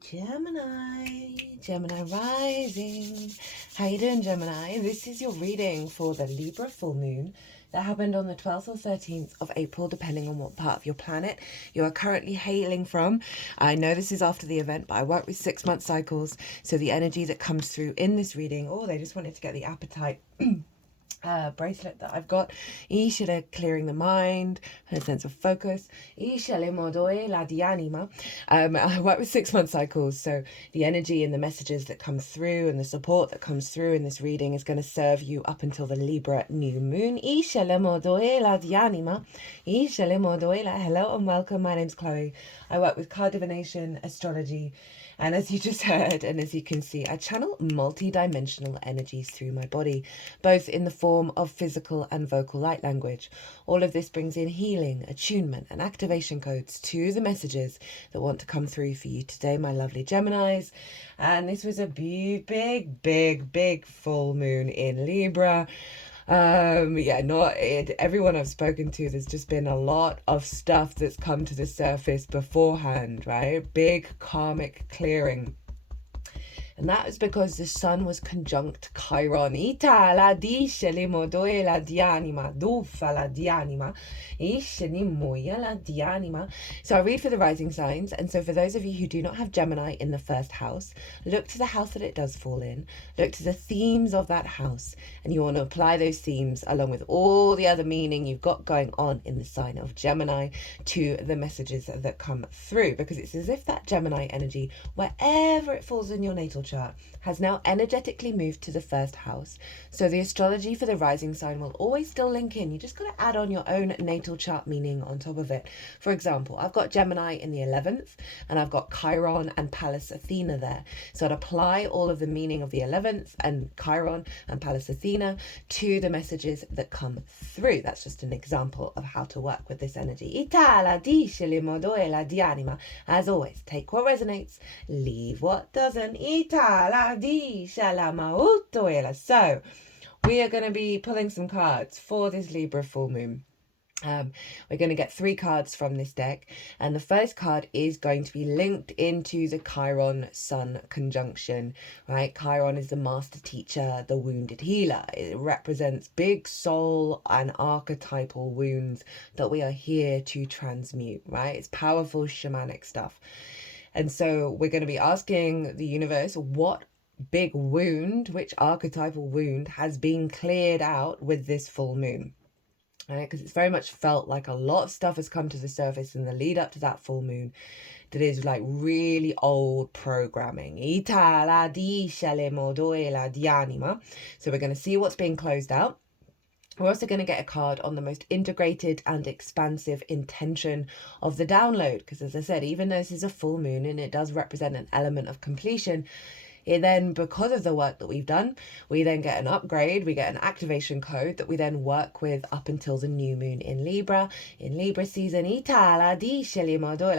Gemini rising. How you doing, Gemini? This is your reading for the Libra full moon that happened on the 12th or 13th of April, depending on what part of your planet you are currently hailing from. I know this is after the event, but I work with 6-month cycles, so the energy that comes through in this reading, they just wanted to get the appetite bracelet that I've got. Ishara, clearing the mind, her sense of focus. Ishale modoe la dianima. I work with 6-month cycles, so the energy and the messages that come through and the support that comes through in this reading is going to serve you up until the Libra new moon. Ishale modoe la dianima. Ishale modoe la. Hello and welcome. My name's Chloe. I work with card divination, astrology, and as you just heard, and as you can see, I channel multi-dimensional energies through my body, both in the form of physical and vocal light language. All of this brings in healing, attunement, and activation codes to the messages that want to come through for you today, my lovely Geminis. And this was a big full moon in Libra. Everyone I've spoken to, there's just been a lot of stuff that's come to the surface beforehand, right? Big karmic clearing. And that is because the sun was conjunct Chiron. Ita la disce le modoe la dianima, duffa la dianima, isce ni moya la dianima. So I read for the rising signs, and so for those of you who do not have Gemini in the first house, look to the house that it does fall in, look to the themes of that house, and you want to apply those themes along with all the other meaning you've got going on in the sign of Gemini to the messages that come through, because it's as if that Gemini energy, wherever it falls in your natal chart, has now energetically moved to the first house. So the astrology for the rising sign will always still link in. You just got to add on your own natal chart meaning on top of it. For example, I've got Gemini in the 11th, and I've got Chiron and Pallas Athena there. So I'd apply all of the meaning of the 11th and Chiron and Pallas Athena to the messages that come through. That's just an example of how to work with this energy. As always, take what resonates, leave what doesn't. So we are going to be pulling some cards for this Libra full moon. We're going to get 3 cards from this deck, and the first card is going to be linked into the Chiron Sun conjunction, right? Chiron is the master teacher, the wounded healer. It represents big soul and archetypal wounds that we are here to transmute, right? It's powerful shamanic stuff. And so we're going to be asking the universe what big wound, which archetypal wound has been cleared out with this full moon. Right? Because it's very much felt like a lot of stuff has come to the surface in the lead up to that full moon that is like really old programming. So we're going to see what's being closed out. We're also going to get a card on the most integrated and expansive intention of the download, because as I said, even though this is a full moon and it does represent an element of completion, it then, because of the work that we've done, we then get an upgrade, we get an activation code that we then work with up until the new moon in Libra. In Libra season,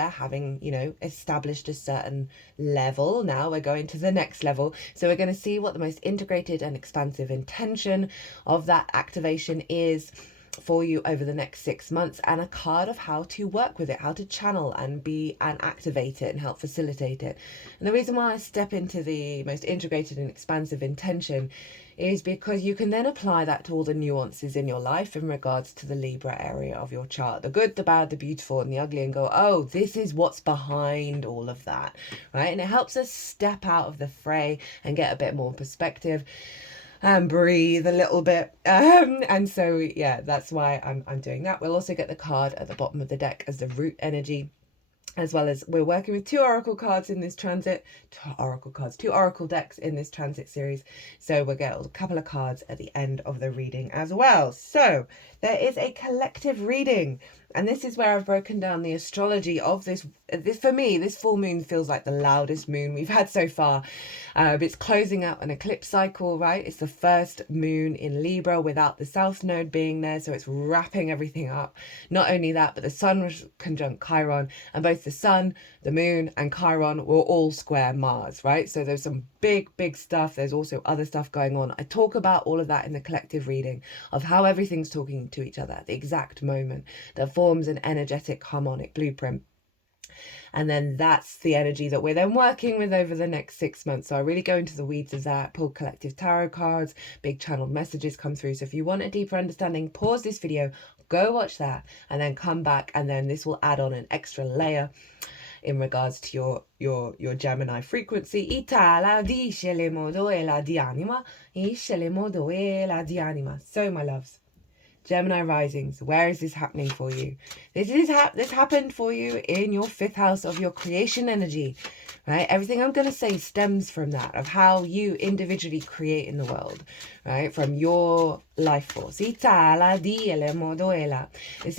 having, established a certain level, now we're going to the next level. So we're going to see what the most integrated and expansive intention of that activation is for you over the next 6 months, and a card of how to work with it, how to channel and activate it and help facilitate it. And the reason why I step into the most integrated and expansive intention is because you can then apply that to all the nuances in your life in regards to the Libra area of your chart, the good, the bad, the beautiful, and the ugly, and go, oh, this is what's behind all of that, right? And it helps us step out of the fray and get a bit more perspective and breathe a little bit. And so, yeah, that's why I'm doing that. We'll also get the card at the bottom of the deck as the root energy, as well as we're working with 2 oracle cards in this transit, 2 oracle decks in this transit series. So we'll get a couple of cards at the end of the reading as well. So there is a collective reading, and this is where I've broken down the astrology of this. For me, this full moon feels like the loudest moon we've had so far. It's closing out an eclipse cycle, right? It's the first moon in Libra without the south node being there, so it's wrapping everything up. Not only that, but the sun was conjunct Chiron, and both the sun, the moon, and Chiron were all square Mars, right? So there's some big stuff. There's also other stuff going on. I talk about all of that in the collective reading of how everything's talking to each other at the exact moment that forms an energetic harmonic blueprint. And then that's the energy that we're then working with over the next 6 months. So I really go into the weeds of that, pull collective tarot cards, big channeled messages come through. So if you want a deeper understanding, pause this video, go watch that, and then come back, and then this will add on an extra layer in regards to your Gemini frequency. Itala dice le modo e la di anima, isce le modo e la di anima. So my loves, Gemini risings, where is this happening for you? This happened for you in your 5th house of your creation energy, right? Everything I'm going to say stems from that, of how you individually create in the world, right? From your life force. This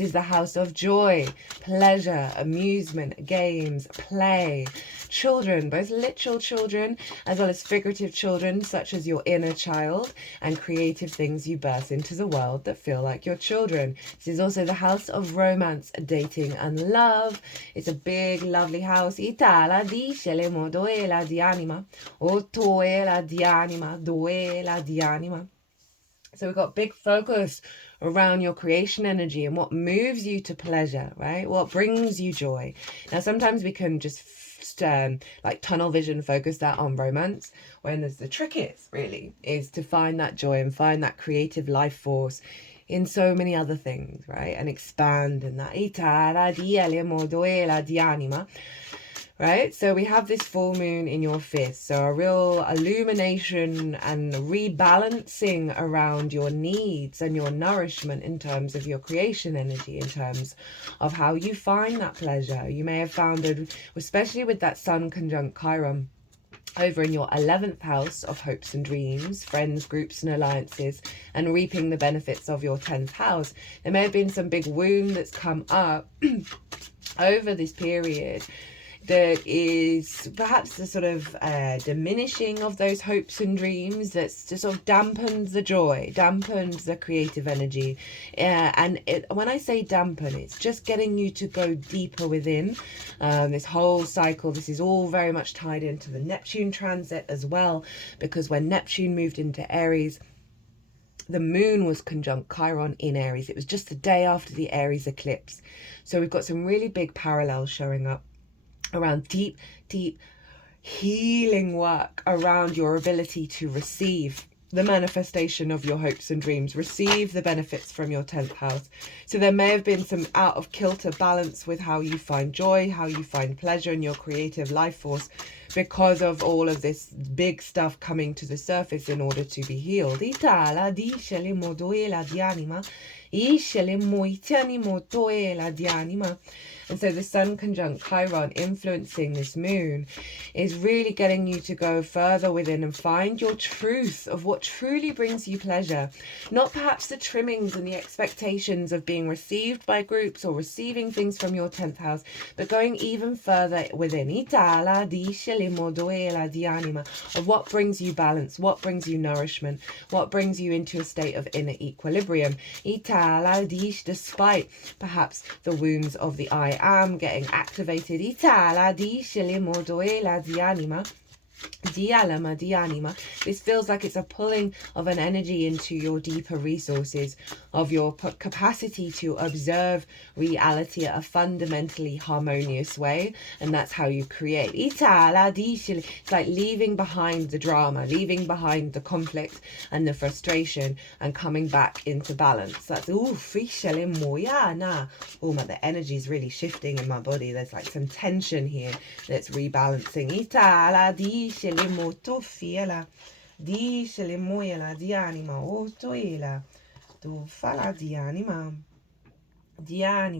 is the house of joy, pleasure, amusement, games, play, children, both literal children as well as figurative children, such as your inner child, and creative things you birth into the world that feel like your children. This is also the house of romance, dating, and love. It's a big, lovely house. Itala dice le modo e la di anima, otto e la di anima, due la di anima. So we've got big focus around your creation energy and what moves you to pleasure, right? What brings you joy. Now, sometimes we can just like tunnel vision focus that on romance, when the trick is to find that joy and find that creative life force in so many other things, right? And expand in that. Right, so we have this full moon in your 5th, so a real illumination and rebalancing around your needs and your nourishment in terms of your creation energy, in terms of how you find that pleasure. You may have found it, especially with that Sun conjunct Chiron, over in your 11th house of hopes and dreams, friends, groups and alliances, and reaping the benefits of your 10th house. There may have been some big wound that's come up over this period that is perhaps the sort of diminishing of those hopes and dreams, that's just sort of dampened the joy, dampened the creative energy. When I say dampen, it's just getting you to go deeper within. This whole cycle, this is all very much tied into the Neptune transit as well, because when Neptune moved into Aries, the moon was conjunct Chiron in Aries. It was just the day after the Aries eclipse. So we've got some really big parallels showing up around deep healing work around your ability to receive the manifestation of your hopes and dreams, receive the benefits from your 10th house. So there may have been some out of kilter balance with how you find joy, how you find pleasure in your creative life force, because of all of this big stuff coming to the surface in order to be healed. And so the Sun conjunct Chiron influencing this moon is really getting you to go further within and find your truth of what truly brings you pleasure. Not perhaps the trimmings and the expectations of being received by groups or receiving things from your 10th house, but going even further within. Of what brings you balance, what brings you nourishment, what brings you into a state of inner equilibrium. Despite perhaps the wounds of the I am getting activated. This feels like it's a pulling of an energy into your deeper resources, of your capacity to observe reality at a fundamentally harmonious way, and that's how you create. It's like leaving behind the drama, leaving behind the conflict and the frustration, and coming back into balance. That's the energy is really shifting in my body. There's like some tension here that's rebalancing. Dice le muoia di anima, otoela, tu fala di anima, dice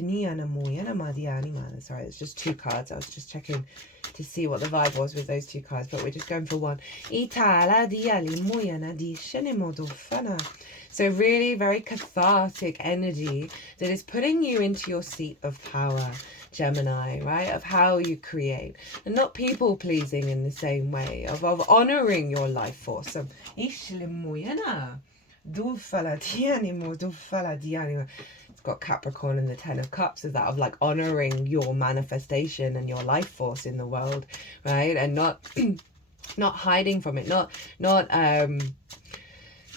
niana muoia di anima. Sorry, it's just 2 cards. I was just checking to see what the vibe was with those 2 cards, but we're just going for 1. Itala dia li muoia dice ne modo fana. So really very cathartic energy that is putting you into your seat of power, Gemini, right? Of how you create, and not people pleasing in the same way, of honoring your life force. So, it's got Capricorn and the 10 of Cups, is that of like honoring your manifestation and your life force in the world, right? And not not hiding from it, not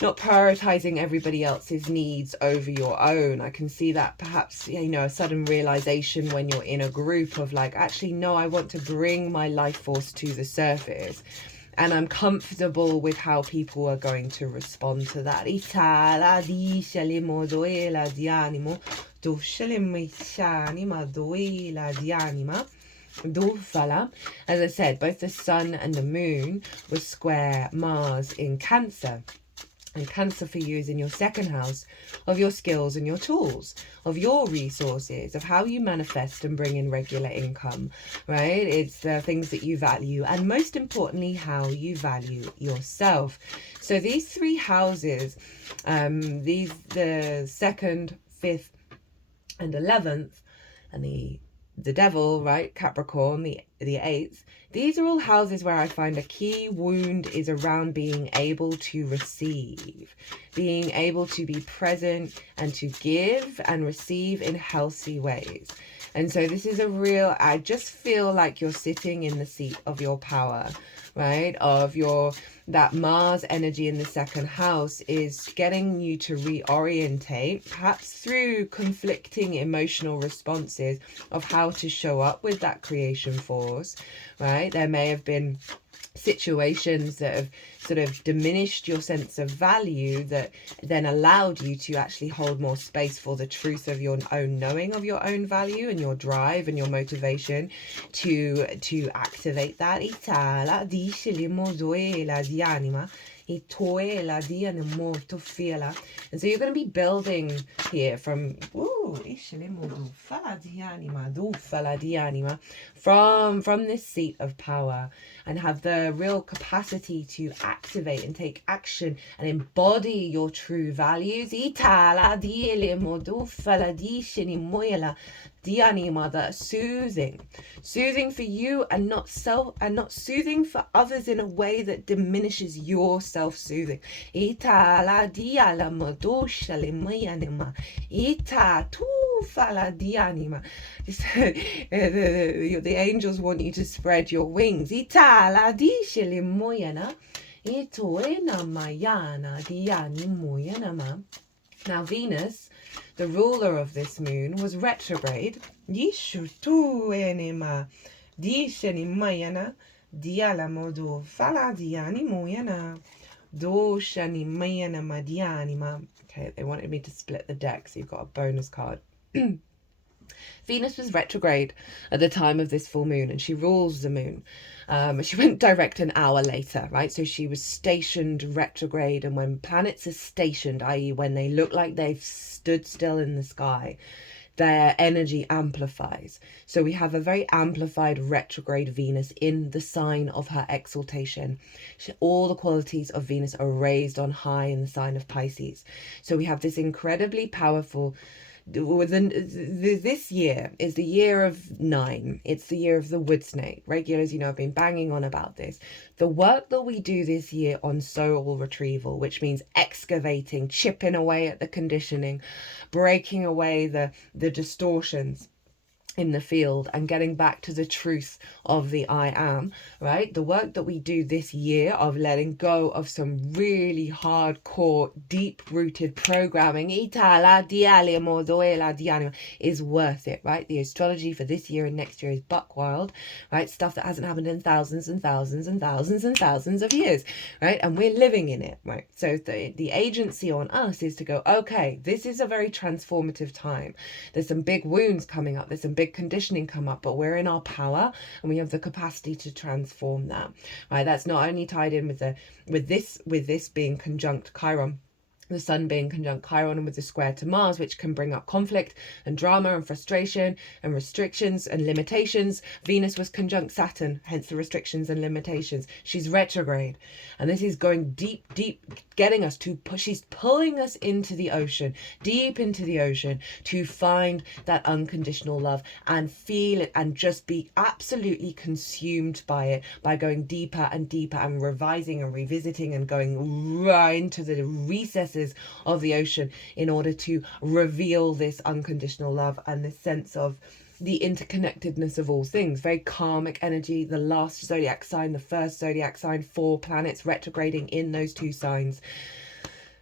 not prioritizing everybody else's needs over your own. I can see that perhaps, you know, a sudden realization when you're in a group of like, actually, no, I want to bring my life force to the surface. And I'm comfortable with how people are going to respond to that. As I said, both the sun and the moon were square Mars in Cancer. And Cancer for you is in your second house of your skills and your tools, of your resources, of how you manifest and bring in regular income, right? It's the things that you value, and most importantly, how you value yourself. So these three houses, the second, fifth, and 11th, and the devil, right, Capricorn, the 8th, these are all houses where I find a key wound is around being able to receive, being able to be present and to give and receive in healthy ways. And so this is a real, I just feel like you're sitting in the seat of your power, right? Of your, that Mars energy in the second house is getting you to reorientate, perhaps through conflicting emotional responses of how to show up with that creation force, right? There may have been situations that have sort of diminished your sense of value that then allowed you to actually hold more space for the truth of your own knowing of your own value and your drive and your motivation to activate that. And so you're going to be building here from this seat of power, and have the real capacity to activate and take action and embody your true values. That soothing for you, and not soothing for others in a way that diminishes your self-soothing. The angels want you to spread your wings. Now Venus, the ruler of this moon, was retrograde. Okay, they wanted me to split the deck, so you've got a bonus card. Venus was retrograde at the time of this full moon, and she rules the moon. She went direct an hour later, right? So she was stationed retrograde, and when planets are stationed, i.e. when they look like they've stood still in the sky, their energy amplifies. So we have a very amplified retrograde Venus in the sign of her exaltation. All the qualities of Venus are raised on high in the sign of Pisces. So we have this incredibly powerful, this year is the year of 9. It's the year of the wood snake. Regulars, you know, I've been banging on about this. The work that we do this year on soul retrieval, which means excavating, chipping away at the conditioning, breaking away the distortions in the field, and getting back to the truth of the I am, right? The work that we do this year of letting go of some really hardcore, deep-rooted programming is worth it, right? The astrology for this year and next year is buck wild, right? Stuff that hasn't happened in thousands and thousands and thousands and thousands of years, right? And we're living in it, right? So the agency on us is to go, okay, this is a very transformative time. There's some big wounds coming up. There's some big conditioning come up, but we're in our power and we have the capacity to transform that, right? That's not only tied in with this being conjunct Chiron, the sun being conjunct Chiron, and with the square to Mars, which can bring up conflict and drama and frustration and restrictions and limitations. Venus was conjunct Saturn, hence the restrictions and limitations. She's retrograde, and this is going deep, getting us to push. She's pulling us into the ocean, deep into the ocean, to find that unconditional love and feel it and just be absolutely consumed by it, by going deeper and deeper and revising and revisiting and going right into the recesses of the ocean in order to reveal this unconditional love and this sense of the interconnectedness of all things. Very karmic energy. The last zodiac sign, the first zodiac sign, 4 planets retrograding in those 2 signs.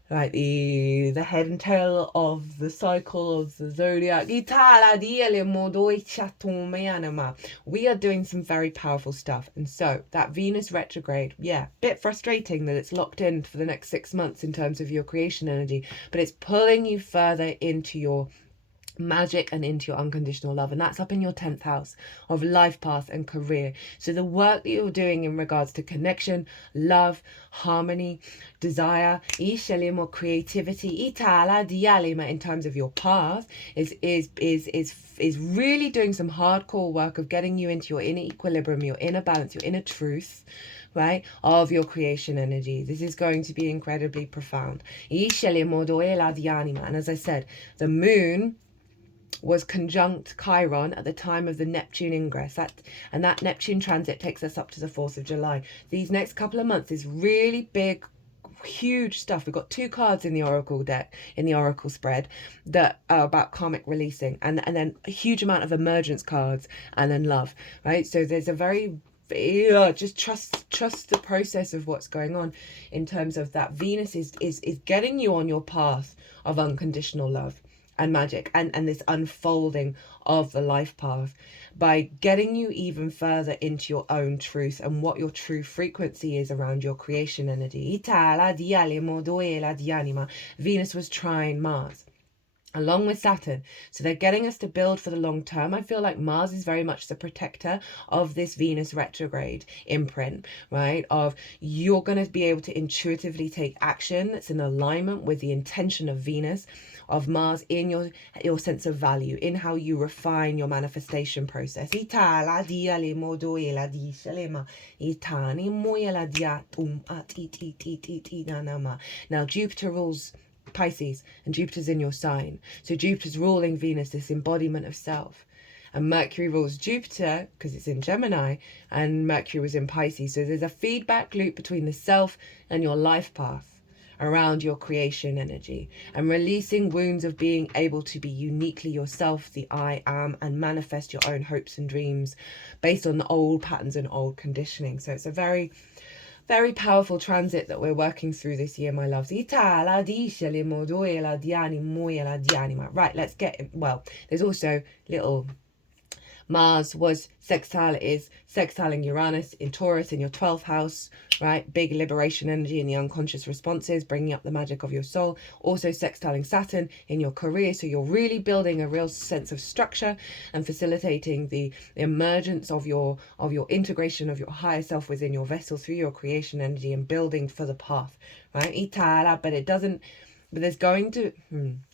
Like the head and tail of the cycle of the zodiac. We are doing some very powerful stuff. And so that Venus retrograde, yeah, bit frustrating that it's locked in for the next 6 months in terms of your creation energy, but it's pulling you further into your magic and into your unconditional love, and that's up in your 10th house of life path and career. So the work that you're doing in regards to connection, love, harmony, desire, more creativity, in terms of your path is really doing some hardcore work of getting you into your inner equilibrium, your inner balance, your inner truth, right, of your creation energy. This is going to be incredibly profound. And as I said, the moon was conjunct Chiron at the time of the Neptune ingress. And that Neptune transit takes us up to the 4th of July. These next couple of months is really big, huge stuff. We've got 2 cards in the Oracle deck, in the Oracle spread, that are about karmic releasing. And then a huge amount of emergence cards, and then love, right? So there's a very... just trust the process of what's going on in terms of that. Venus is getting you on your path of unconditional love and magic and this unfolding of the life path by getting you even further into your own truth and what your true frequency is around your creation energy. Venus was trine Mars along with Saturn. So they're getting us to build for the long term. I feel like Mars is very much the protector of this Venus retrograde imprint, right? Of you're going to be able to intuitively take action that's in alignment with the intention of Venus, of Mars, in your sense of value, in how you refine your manifestation process. Now Jupiter rules Pisces, and Jupiter's in your sign. So Jupiter's ruling Venus, this embodiment of self. And Mercury rules Jupiter because it's in Gemini, and Mercury was in Pisces. So there's a feedback loop between the self and your life path around your creation energy, and releasing wounds of being able to be uniquely yourself, the I am, and manifest your own hopes and dreams based on the old patterns and old conditioning. So it's a very powerful transit that we're working through this year, my loves. Right, let's get in. Well, there's also little... Mars was sextiling Uranus in Taurus in your 12th house, right? Big liberation energy in the unconscious responses, bringing up the magic of your soul. Also sextiling Saturn in your career. So you're really building a real sense of structure and facilitating the emergence of your integration of your higher self within your vessel through your creation energy and building for the path, right? But there's going to...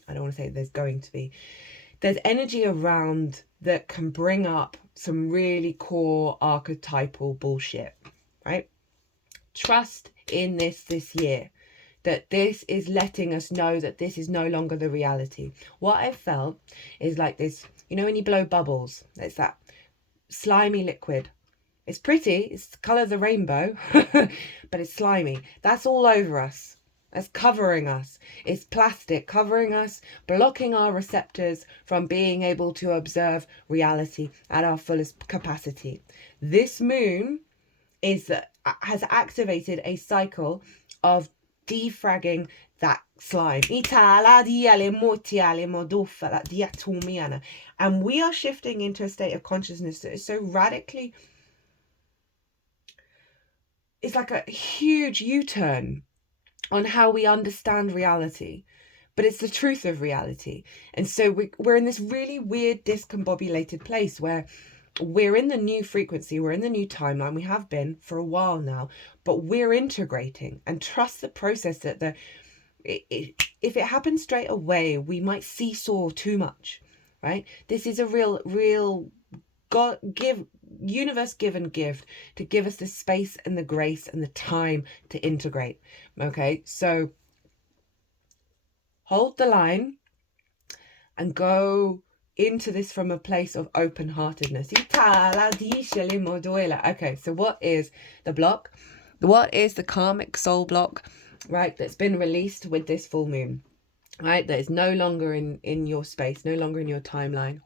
I don't want to say there's going to be... There's energy around that can bring up some really core archetypal bullshit, right? Trust in this year, that this is letting us know that this is no longer the reality. What I felt is like this, you know when you blow bubbles, it's that slimy liquid. It's pretty, it's the colour of the rainbow, but it's slimy. That's all over us. That's covering us. It's plastic covering us, blocking our receptors from being able to observe reality at our fullest capacity. This moon has activated a cycle of defragging that slime. And we are shifting into a state of consciousness that is so radically... It's like a huge U-turn on how we understand reality, but it's the truth of reality. And so we're in this really weird discombobulated place where we're in the new frequency, we're in the new timeline, we have been for a while now, but we're integrating, and trust the process that if it happens straight away, we might seesaw too much, right? This is a real universe given gift to give us the space and the grace and the time to integrate. Okay, so hold the line and go into this from a place of open-heartedness. Okay, so what is the block? What is the karmic soul block, right, that's been released with this full moon? right? That is no longer in your space, no longer in your timeline.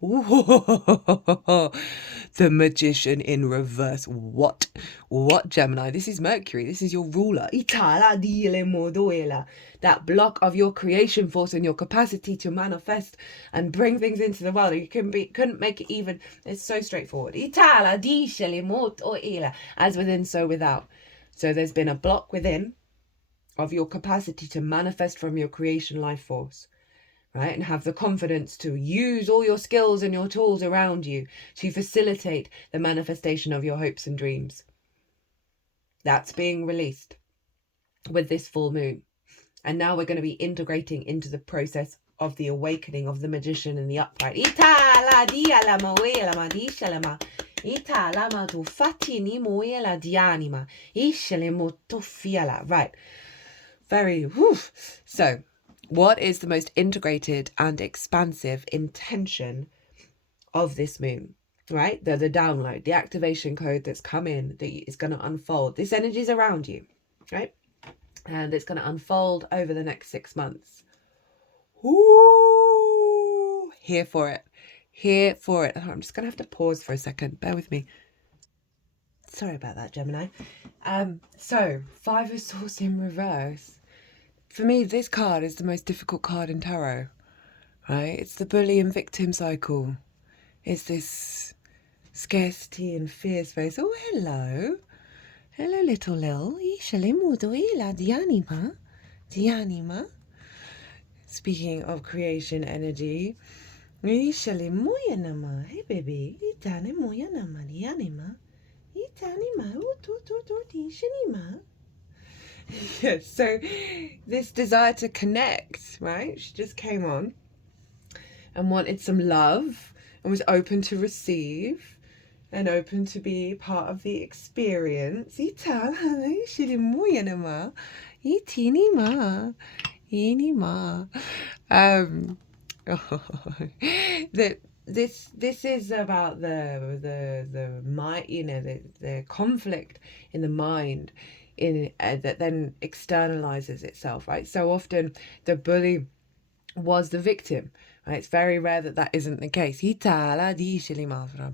The Magician in reverse. What Gemini? This is Mercury. This is your ruler. That block of your creation force and your capacity to manifest and bring things into the world. You couldn't make it even. It's so straightforward. As within, so without. So there's been a block within of your capacity to manifest from your creation life force, right? And have the confidence to use all your skills and your tools around you to facilitate the manifestation of your hopes and dreams. That's being released with this full moon. And now we're going to be integrating into the process of the awakening of the Magician and the upright. Right. Very, woof. So, what is the most integrated and expansive intention of this moon? Right? The download, the activation code that's come in, that is going to unfold. This energy is around you, right? And it's going to unfold over the next 6 months. Ooh, here for it. Here for it. I'm just going to have to pause for a second. Bear with me. Sorry about that, Gemini. So, Five of Swords in reverse. For me, this card is the most difficult card in tarot, right? It's the bully and victim cycle. It's this scarcity and fear space. Oh, hello. Hello, little Lil. Dianima. Speaking of creation energy. Hey, baby. Yes, so this desire to connect, right? She just came on and wanted some love and was open to receive and open to be part of the experience. That this is about the mind, the conflict in the mind, that then externalizes itself, right? So often the bully was the victim, right? It's very rare that isn't the case. I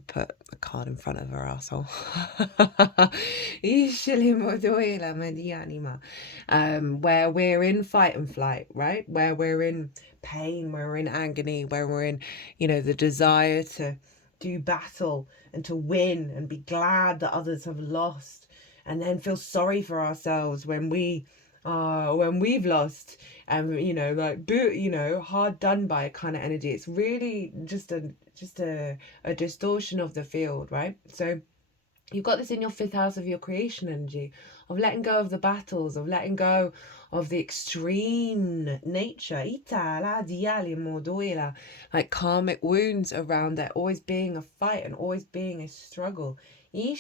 put a card in front of her asshole. Where we're in fight and flight, right? Where we're in pain, where we're in agony, where we're in, the desire to do battle and to win and be glad that others have lost, and then feel sorry for ourselves when we've lost, hard done by kind of energy. It's really just a distortion of the field, right? So you've got this in your 5th house of your creation energy, of letting go of the battles, of letting go of the extreme nature, like karmic wounds around there, always being a fight and always being a struggle. Sorry,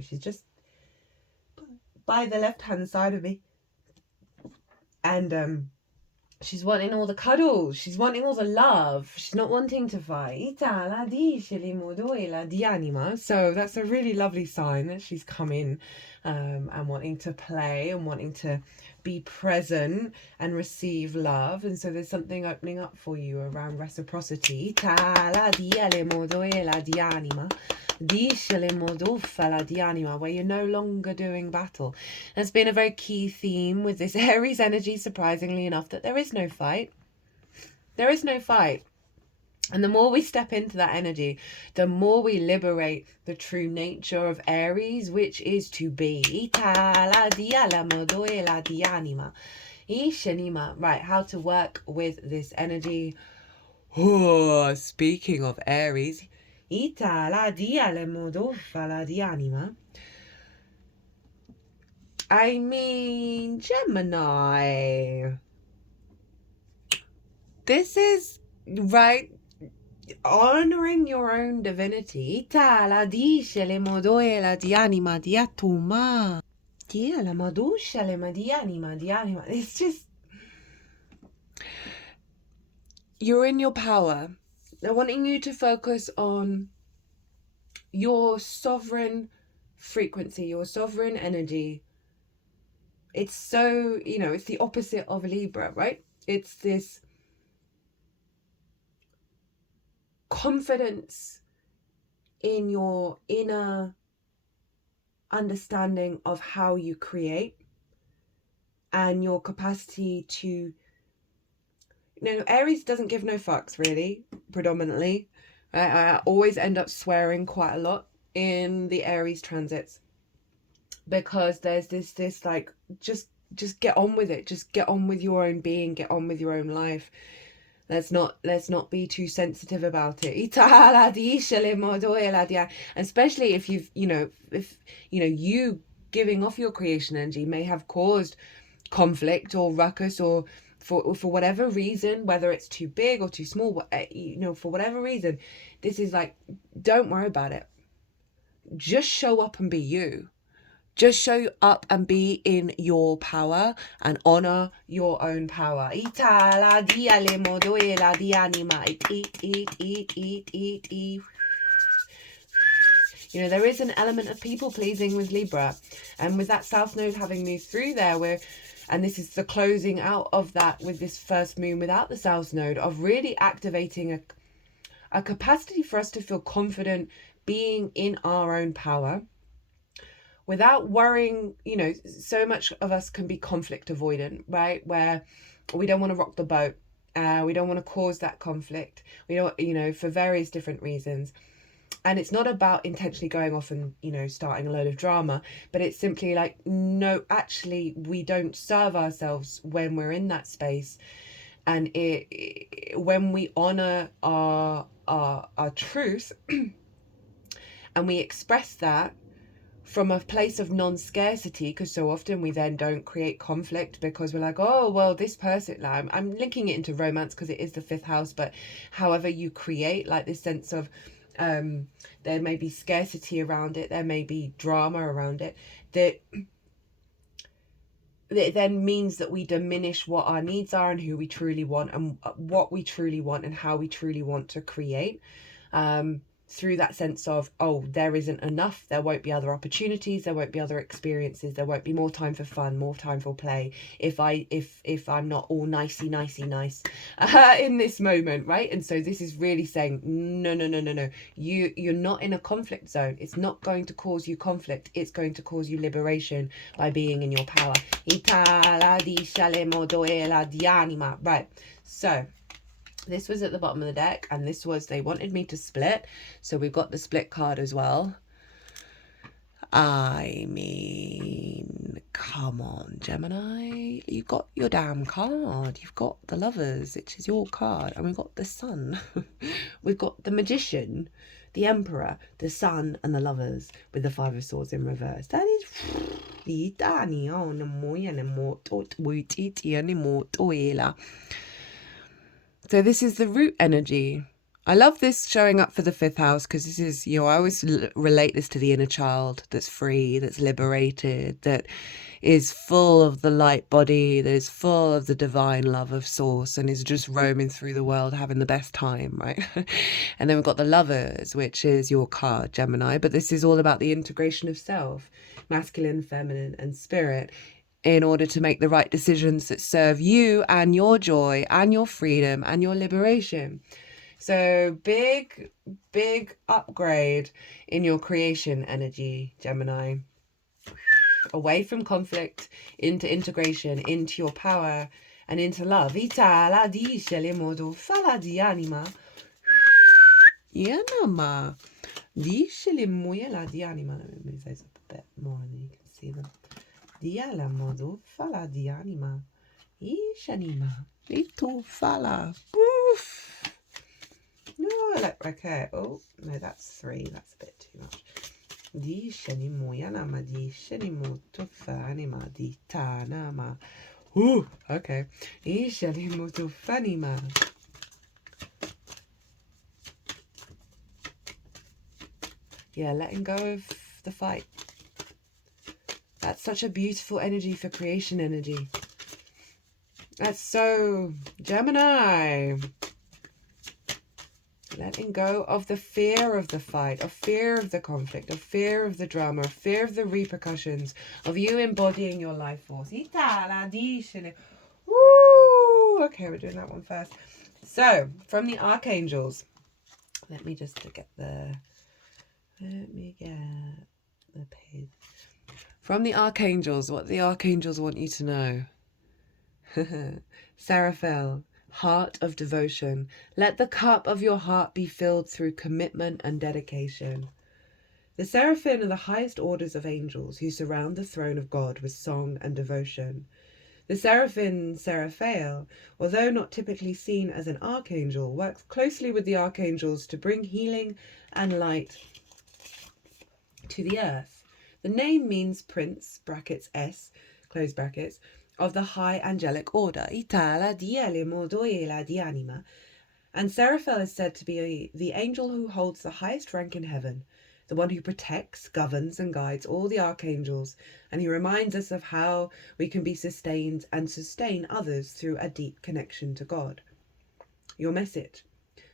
she's just by the left-hand side of me. And she's wanting all the cuddles. She's wanting all the love. She's not wanting to fight. So that's a really lovely sign that she's come in and wanting to play and wanting to be present and receive love. And so there's something opening up for you around reciprocity. Where you're no longer doing battle. That's been a very key theme with this Aries energy, surprisingly enough, that there is no fight. There is no fight. And the more we step into that energy, the more we liberate the true nature of Aries, which is to be. Right, how to work with this energy. Oh, speaking of Aries, I mean, Gemini. This is, right, honoring your own divinity. It's just, you're in your power. They're wanting you to focus on your sovereign frequency, your sovereign energy, it's so, you know, it's the opposite of a Libra, right? It's this confidence in your inner understanding of how you create and your capacity to, you know, Aries doesn't give no fucks, really, predominantly. I always end up swearing quite a lot in the Aries transits, because there's this like, just get on with it, just get on with your own being, get on with your own life. Let's not be too sensitive about it. Especially if you've, if you giving off your creation energy may have caused conflict or ruckus, or for whatever reason, whether it's too big or too small, for whatever reason, this is like, don't worry about it. Just show up and be you. Just show up and be in your power and honor your own power. There is an element of people pleasing with Libra, and with that South Node having moved through there, and this is the closing out of that with this first moon without the South Node, of really activating a capacity for us to feel confident being in our own power without worrying. So much of us can be conflict avoidant, right? Where we don't want to rock the boat. We don't want to cause that conflict. We don't, for various different reasons. And it's not about intentionally going off and, starting a load of drama, but it's simply like, no, actually, we don't serve ourselves when we're in that space. And when we honor our truth and we express that from a place of non-scarcity, because so often we then don't create conflict because we're like, oh, well, this person, like, I'm linking it into romance because it is the 5th house, but however you create like this sense of, there may be scarcity around it, there may be drama around it, that it then means that we diminish what our needs are and who we truly want and what we truly want and how we truly want to create, through that sense of, oh, there isn't enough, there won't be other opportunities, there won't be other experiences, there won't be more time for fun, more time for play if I'm not all nicey nice in this moment, right? And so this is really saying, no, you're not in a conflict zone. It's not going to cause you conflict, it's going to cause you liberation by being in your power. Right, so this was at the bottom of the deck, and this was, they wanted me to split, so we've got the split card as well. I mean, come on, Gemini, you've got your damn card. You've got the Lovers, which is your card, and we've got the Sun. We've got the Magician, the Emperor, the Sun, and the Lovers, with the 5 of Swords in reverse. That is... So this is the root energy. I love this showing up for the 5th house, because this is, I always relate this to the inner child that's free, that's liberated, that is full of the light body, that is full of the divine love of source, and is just roaming through the world having the best time, right? And then we've got the Lovers, which is your card, Gemini, but this is all about the integration of self, masculine, feminine, and spirit, in order to make the right decisions that serve you and your joy and your freedom and your liberation. So big upgrade in your creation energy, Gemini. Away from conflict, into integration, into your power, and into love. Yanama. Let me move those up a bit more and then you can see them. Diala modo fala di anima. Ishanima. Little fala. Oof. No, okay. Oh, no, that's 3. That's a bit too much. Di shanimo yanama di shanimo tofa anima di tanama. Ooh, okay. Ishanimo tofanima. Yeah, letting go of the fight. That's such a beautiful energy for creation energy. That's so Gemini. Letting go of the fear of the fight, of fear of the conflict, of fear of the drama, of fear of the repercussions, of you embodying your life force. Woo! Okay, we're doing that one first. So, from the Archangels, let me get the page. From the Archangels, what the Archangels want you to know. Seraphel, heart of devotion. Let the cup of your heart be filled through commitment and dedication. The seraphim are the highest orders of angels who surround the throne of God with song and devotion. The seraphim, Seraphael, although not typically seen as an archangel, works closely with the archangels to bring healing and light to the earth. The name means prince, brackets S, close brackets, of the high angelic order. And Seraphel is said to be the angel who holds the highest rank in heaven, the one who protects, governs, and guides all the archangels, and he reminds us of how we can be sustained and sustain others through a deep connection to God. Your message.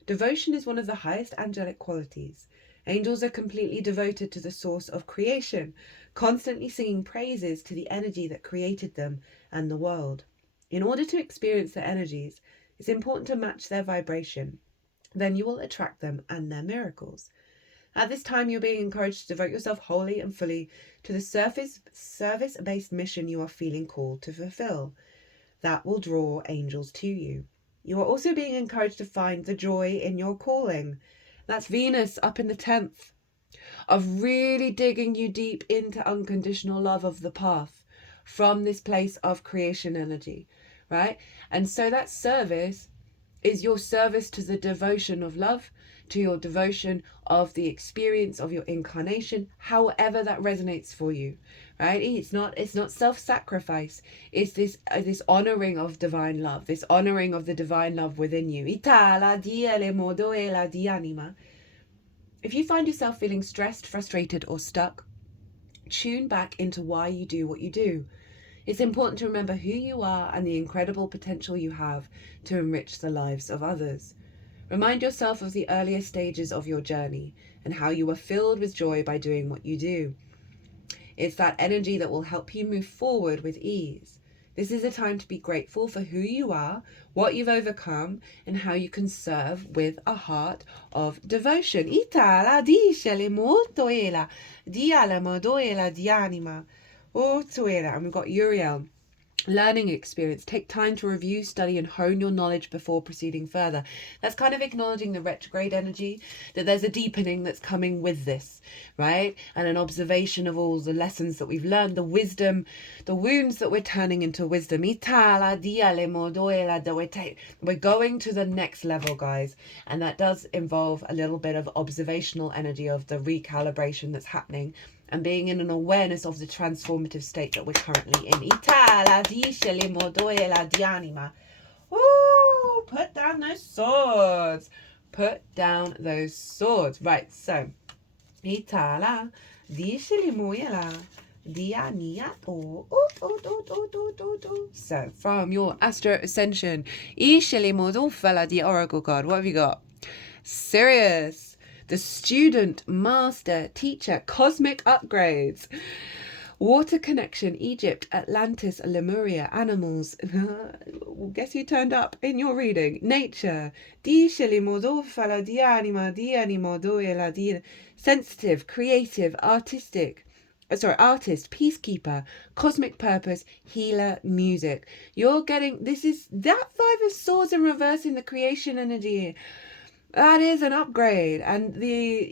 Devotion is one of the highest angelic qualities. Angels are completely devoted to the source of creation, constantly singing praises to the energy that created them and the world. In order to experience their energies, it's important to match their vibration. Then you will attract them and their miracles. At this time, you're being encouraged to devote yourself wholly and fully to the service-based mission you are feeling called to fulfill. That will draw angels to you. You are also being encouraged to find the joy in your calling. That's Venus up in the 10th, of really digging you deep into unconditional love of the path from this place of creation energy, right? And so that service is your service to the devotion of love, to your devotion of the experience of your incarnation, however that resonates for you, right? It's not self-sacrifice. It's this honoring of divine love, this honoring of the divine love within you. If you find yourself feeling stressed, frustrated, or stuck, tune back into why you do what you do. It's important to remember who you are and the incredible potential you have to enrich the lives of others. Remind yourself of the earlier stages of your journey and how you were filled with joy by doing what you do. It's that energy that will help you move forward with ease. This is a time to be grateful for who you are, what you've overcome, and how you can serve with a heart of devotion. And we've got Uriel. Learning experience. Take time to review, study, and hone your knowledge before proceeding further. That's kind of acknowledging the retrograde energy, that there's a deepening that's coming with this, right? And an observation of all the lessons that we've learned, the wisdom, the wounds that we're turning into wisdom. We're going to the next level, guys. And that does involve a little bit of observational energy of the recalibration that's happening, and being in an awareness of the transformative state that we're currently in. Ooh, put down those swords. Put down those swords. Right, so. So, from your Astro Ascension, the Oracle card, what have you got? Sirius. The student, master, teacher, cosmic upgrades. Water connection, Egypt, Atlantis, Lemuria, animals. Guess who turned up in your reading? Nature. Sensitive, creative, artist, peacekeeper, cosmic purpose, healer, music. You're getting, this is that 5 of Swords in reverse in the creation energy. That is an upgrade, and it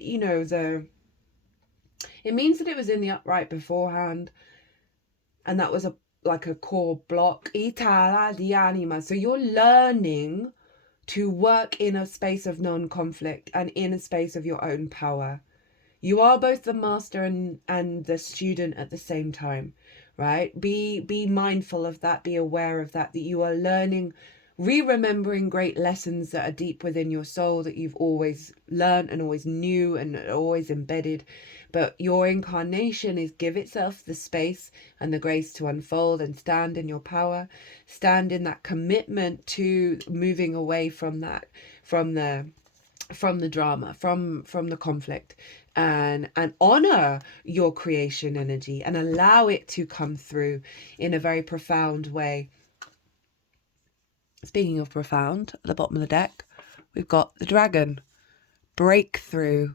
means that it was in the upright beforehand, and that was a core block. So you're learning to work in a space of non-conflict and in a space of your own power. You are both the master and the student at the same time, right? Be mindful of that, be aware of that you are learning, remembering great lessons that are deep within your soul that you've always learned and always knew and always embedded. But your incarnation is give itself the space and the grace to unfold and stand in your power, stand in that commitment to moving away from the from the drama, from the conflict, and honor your creation energy and allow it to come through in a very profound way. Speaking of profound, at the bottom of the deck, we've got the dragon, breakthrough,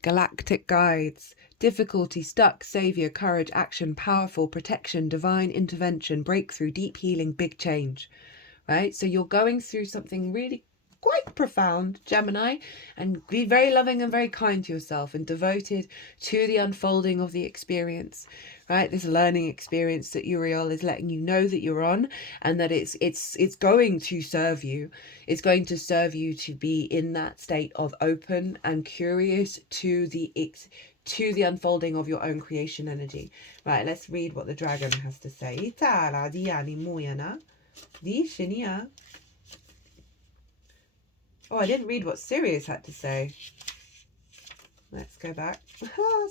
galactic guides, difficulty, stuck, savior, courage, action, powerful, protection, divine intervention, breakthrough, deep healing, big change, right? So you're going through something really quite profound, Gemini, and be very loving and very kind to yourself and devoted to the unfolding of the experience, right? This learning experience that Uriel is letting you know that you're on, and that it's going to serve you. It's going to serve you to be in that state of open and curious to the unfolding of your own creation energy. Right, let's read what the dragon has to say. Oh, I didn't read what Sirius had to say. Let's go back.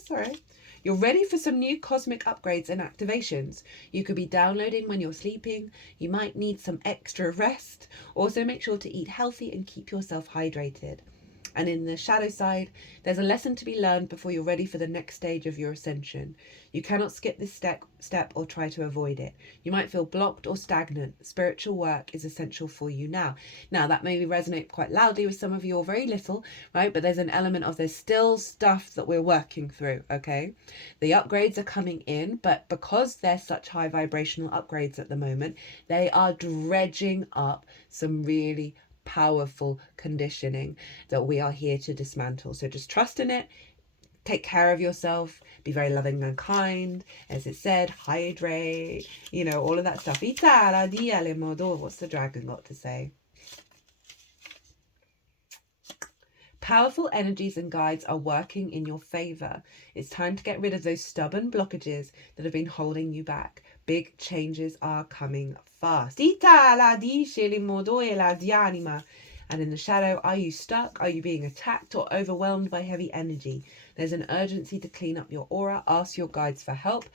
Sorry. You're ready for some new cosmic upgrades and activations. You could be downloading when you're sleeping. You might need some extra rest. Also, make sure to eat healthy and keep yourself hydrated. And in the shadow side, there's a lesson to be learned before you're ready for the next stage of your ascension. You cannot skip this step or try to avoid it. You might feel blocked or stagnant. Spiritual work is essential for you now. Now, that may resonate quite loudly with some of you, or very little, right? But there's an element of there's still stuff that we're working through, okay? The upgrades are coming in, but because they're such high vibrational upgrades at the moment, they are dredging up some really powerful conditioning that we are here to dismantle. So just trust in it, take care of yourself, be very loving and kind, as it said, hydrate, you know, all of that stuff. What's the dragon got to say? Powerful energies and guides are working in your favor. It's time to get rid of those stubborn blockages that have been holding you back. Big changes are coming fast. And in the shadow, are you stuck? Are you being attacked or overwhelmed by heavy energy? There's an urgency to clean up your aura. Ask your guides for help.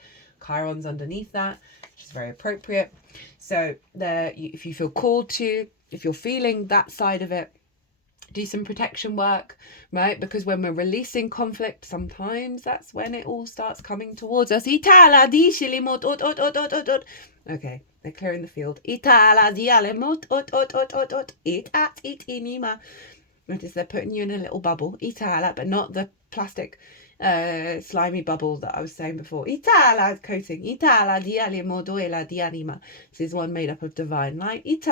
Chiron's underneath that, which is very appropriate. So there, if you feel called to, if you're feeling that side of it, do some protection work, right? Because when we're releasing conflict, sometimes that's when it all starts coming towards us. Okay, they're clearing the field. Notice they're putting you in a little bubble, but not the plastic slimy bubble that I was saying before. Coating. This is one made up of divine light. It's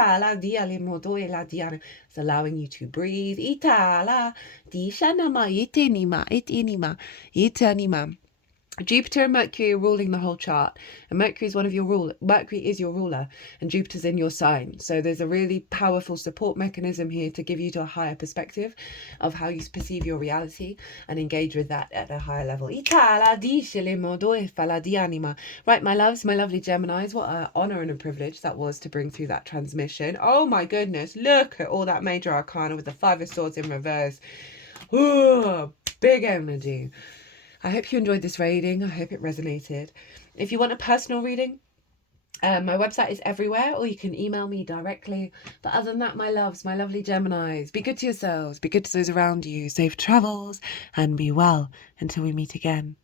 allowing you to breathe. Jupiter and Mercury are ruling the whole chart, and Mercury is your ruler, and Jupiter's in your sign. So there's a really powerful support mechanism here to give you to a higher perspective of how you perceive your reality and engage with that at a higher level. Right, my loves, my lovely Geminis, what an honor and a privilege that was to bring through that transmission. Oh my goodness, look at all that major arcana with the Five of Swords in reverse. Ooh, big energy. I hope you enjoyed this reading. I hope it resonated. If you want a personal reading, my website is everywhere, or you can email me directly. But other than that, my loves, my lovely Geminis, be good to yourselves, be good to those around you, safe travels, and be well until we meet again.